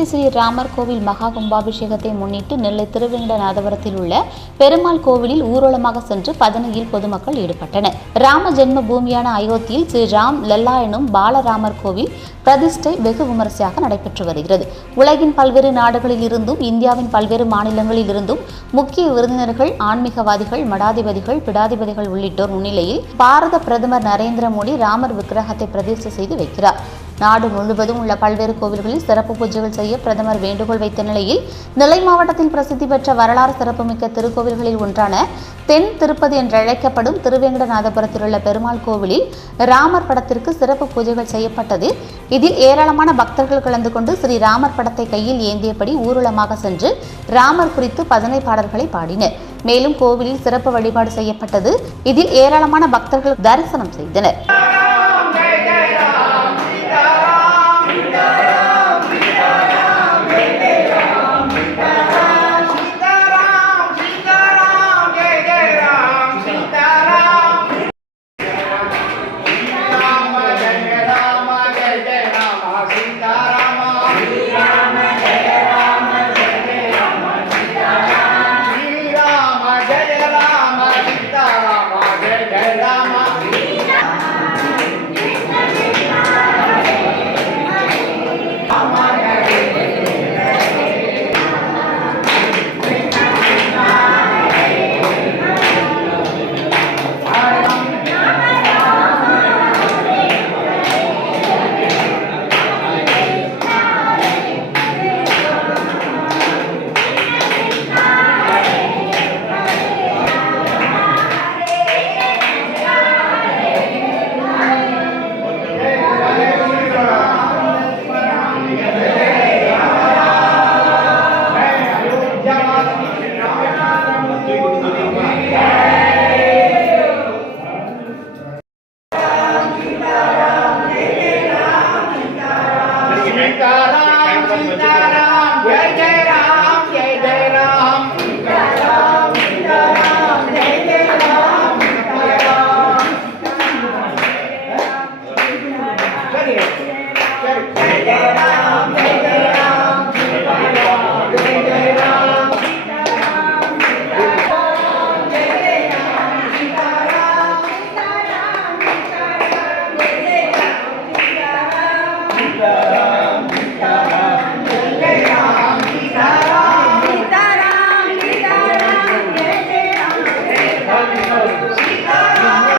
அயோத்தி ஸ்ரீ ராமர் கோவில் மகா கும்பாபிஷேகத்தை முன்னிட்டு நெல்லை திருவேங்கடநாதபுரத்தில் உள்ள பெருமாள் கோவிலில் ஊர்வலமாக சென்று பஜனையில் பொதுமக்கள் ஈடுபட்டனர். ராம ஜென்ம பூமியான அயோத்தியில் ஸ்ரீ ராம் லல்லா எனும் பாலராமர் கோவில் பிரதிஷ்டை வெகு விமரிசையாக நடைபெற்று வருகிறது. உலகின் பல்வேறு நாடுகளில் இருந்தும் இந்தியாவின் பல்வேறு மாநிலங்களில் இருந்தும் முக்கிய விருந்தினர்கள், ஆன்மீகவாதிகள், மடாதிபதிகள், பிடாதிபதிகள் உள்ளிட்டோர் முன்னிலையில் பாரத பிரதமர் நரேந்திர மோடி ராமர் விக்கிரகத்தை பிரதிஷ்டை செய்து வைக்கிறார். நாடு முழுவதும் உள்ள பல்வேறு கோவில்களில் சிறப்பு பூஜைகள் செய்ய பிரதமர் வேண்டுகோள் வைத்த நிலையில் நெல்லை மாவட்டத்தில் பிரசித்தி பெற்ற வரலாறு சிறப்புமிக்க திருக்கோவில்களில் ஒன்றான தென் திருப்பதி என்றழைக்கப்படும் திருவேங்கடநாதபுரத்தில் உள்ள பெருமாள் கோவிலில் ராமர் படத்திற்கு சிறப்பு பூஜைகள் செய்யப்பட்டது. இதில் ஏராளமான பக்தர்கள் கலந்து கொண்டு ஸ்ரீ ராமர் படத்தை கையில் ஏந்தியபடி ஊர்வலமாக சென்று ராமர் குறித்து பஜனை பாடல்களை பாடினர். மேலும் கோவிலில் சிறப்பு வழிபாடு செய்யப்பட்டது. இதில் ஏராளமான பக்தர்கள் தரிசனம் செய்தனர். Jai Jai Ram.